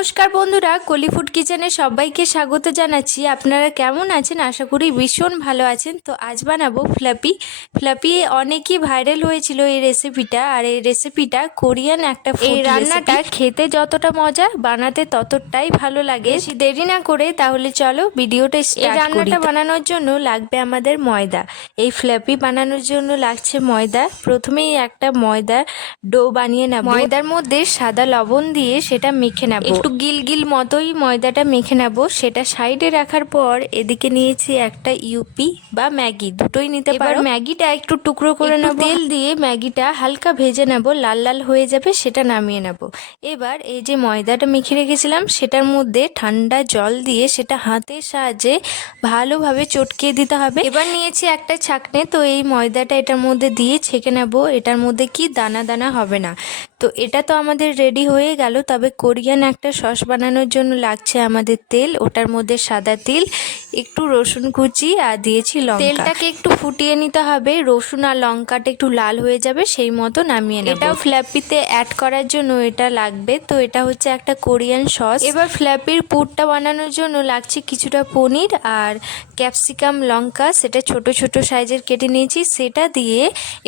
নমস্কার বন্ধুরা কলি ফুড কিচেনে সবাইকে স্বাগত জানাচ্ছি। আপনারা কেমন আছেন? আশা করি ভীষণ ভালো আছেন। তো আজ বানাবো ফ্লাপি ফ্লাপি অনেকই ভাইরাল হয়েছিল এই রেসিপিটা আর এই রেসিপিটা কোরিয়ান একটা এই রান্নাটা খেতে যতটা মজা বানাতে ততটাই ভালো লাগে। দেরি না করে তাহলে চলো ভিডিওটা এই রান্নাটা বানানোর জন্য লাগবে আমাদের ময়দা। এই ফ্ল্যাপি বানানোর জন্য লাগছে ময়দা। প্রথমেই একটা ময়দা ডো বানিয়ে নেব। ময়দার মধ্যে সাদা লবণ দিয়ে সেটা মেখে নেব। একটু গিল গিল মতোই ময়দাটা মেখে নেব। সেটা সাইডে রাখার পর এদিকে নিয়েছি একটা ইউপি বা ম্যাগি। দুটোই নিতে পারো। ম্যাগিটা একটু টুকরো করে নেব। তেল দিয়ে ম্যাগিটা হালকা ভেজে নেব। লাল লাল হয়ে যাবে সেটা নামিয়ে নেব। এবার এই যে ময়দাটা মেখে রেখেছিলাম সেটার মধ্যে ঠান্ডা জল দিয়ে সেটা হাতের সাহায্যে ভালোভাবে চটকিয়ে দিতে হবে। এবার নিয়েছি একটা ছাকনে। তো এই ময়দাটা এটার মধ্যে দিয়ে ছেঁকে নেব। এটার মধ্যে কি দানা দানা হবে না। তো এটা তো আমাদের রেডি হয়ে গেল। তবে কোরিয়ান একটা সস বানানোর জন্য লাগছে আমাদের তেল, ওটার মধ্যে সাদা তিল একটু রসুন কুচি আর দিয়েছি লঙ্কা। তেলটাকে একটু ফুটিয়ে নিতে হবে রসুন আর লঙ্কাটা একটু লাল হয়ে যাবে সেই মতো নামিয়ে নেব। এটাও ফ্ল্যাপিতে অ্যাড করার জন্য এটা লাগবে তো এটা হচ্ছে একটা কোরিয়ান সস। এবার ফ্ল্যাপির পুরটা বানানোর জন্য লাগছে কিছুটা পনির আর ক্যাপসিকাম লঙ্কা সেটা ছোট ছোট সাইজের কেটে নিয়েছি সেটা দিয়ে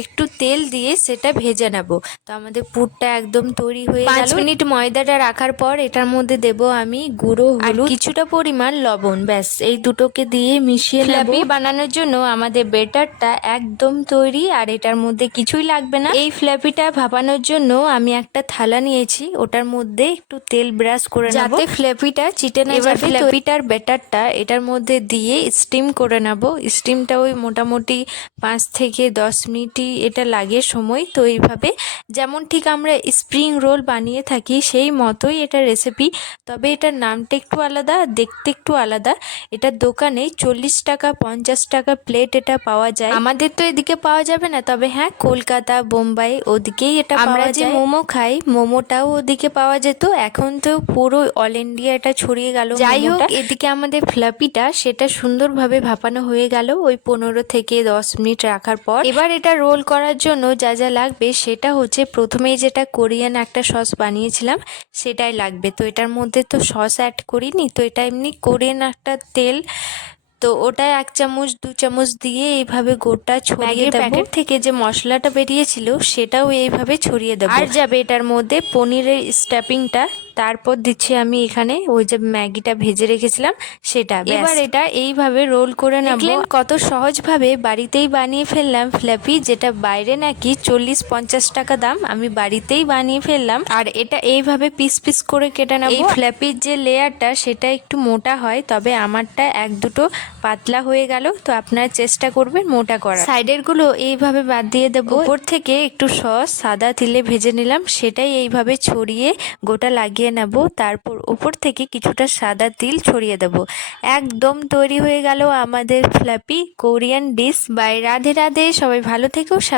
একটু তেল দিয়ে সেটা ভেজে নেব। তো আমাদের পুরটা একদম তৈরি হয়ে পাঁচ মিনিট ময়দাটা রাখার পর এটার মধ্যে দেব আমি গুঁড়ো হলুদ কিছুটা পরিমাণ লবণ ব্যাস এই দুটোকে দিয়ে মিশিয়ে নেব। বানানোর জন্য আমাদের বেটারটা একদম তৈরি আর এটার মধ্যে কিছুই লাগবে না। এই ফ্ল্যাপিটা ভাপানোর জন্য আমি একটা থালা নিয়েছি ওটার মধ্যে একটু তেল ব্রাশ করে নেব। যাতে ফ্ল্যাপিটা চিটে না যাবে ফ্ল্যাপিটার বেটারটা এটার মধ্যে দিয়ে স্টিম করে নেব। স্টিমটা ওই মোটামুটি পাঁচ থেকে দশ মিনিটই এটা লাগে সময় তো এইভাবে যেমন ঠিক আমরা স্প্রিং রোল বানিয়ে থাকি সেই মতোই এটা রেসিপি। তবে এটার নামটা একটু আলাদা দেখতে একটু আলাদা। এটা দোকানে চল্লিশ টাকা পঞ্চাশ টাকা প্লেট এটা পাওয়া যায়। আমাদের তো এদিকে পাওয়া যাবে না তবে হ্যাঁ কলকাতা বোম্বাই ওদিকেই এটা আমরা যে মোমো খাই মোমোটাও ওদিকে পাওয়া যেত। এখন তো পুরো অল ইন্ডিয়া এটা ছড়িয়ে গেল যাই হোক এদিকে আমাদের ফ্লাপিটা সেটা সুন্দরভাবে ভাপানো হয়ে গেল ওই পনেরো থেকে দশ মিনিট রাখার পর। এবার এটা রোল করার জন্য যা যা লাগবে সেটা হচ্ছে প্রথমেই যেটা কোরিয়ান একটা সস বানিয়েছিলাম সেটাই লাগবে। তো এটার মধ্যে তো সস অ্যাড করিনি তো এটা এমনি কোরিয়ান একটা তেল তো ওটা এক চামচ দু চামচ দিয়ে এইভাবে গোটা ছড়িয়ে দেবো। প্যাকেট থেকে যে মশলাটা বেরিয়েছিল সেটাও এইভাবে ছড়িয়ে দেবো। আর যাবে এটার মধ্যে পনিরের স্ট্যাপিংটা তারপর দিচ্ছি আমি এখানে ওই যে ম্যাগিটা ভেজে রেখেছিলাম সেটা। এবার এটা এইভাবে রোল করে নেব। কত সহজভাবে বাড়িতেই বানিয়ে ফেললাম ফ্ল্যাপি যেটা বাইরে নাকি চল্লিশ পঞ্চাশ টাকা দাম আমি বাড়িতেই বানিয়ে ফেললাম। আর এটা এইভাবে পিস পিস করে কেটে নেব। এই ফ্ল্যাপির যে লেয়ারটা সেটা একটু মোটা হয় তবে আমারটা এক দুটো পাতলা হয়ে গেল তো আপনারা চেষ্টা করবেন মোটা করা সাইডেরগুলো এইভাবে বাদ দিয়ে দেবো। উপর থেকে একটু সস সাদা তিলে ভেজে নিলাম সেটাই এইভাবে ছড়িয়ে গোটা লাগিয়ে লাগিয়ে নেব, তারপর উপর থেকে কিছুটা সাদা তিল ছড়িয়ে দেব। একদম তৈরি হয়ে গেল আমাদের flappy Korean dish. Bye, Radhe Radhe, সবাই ভালো থেকেও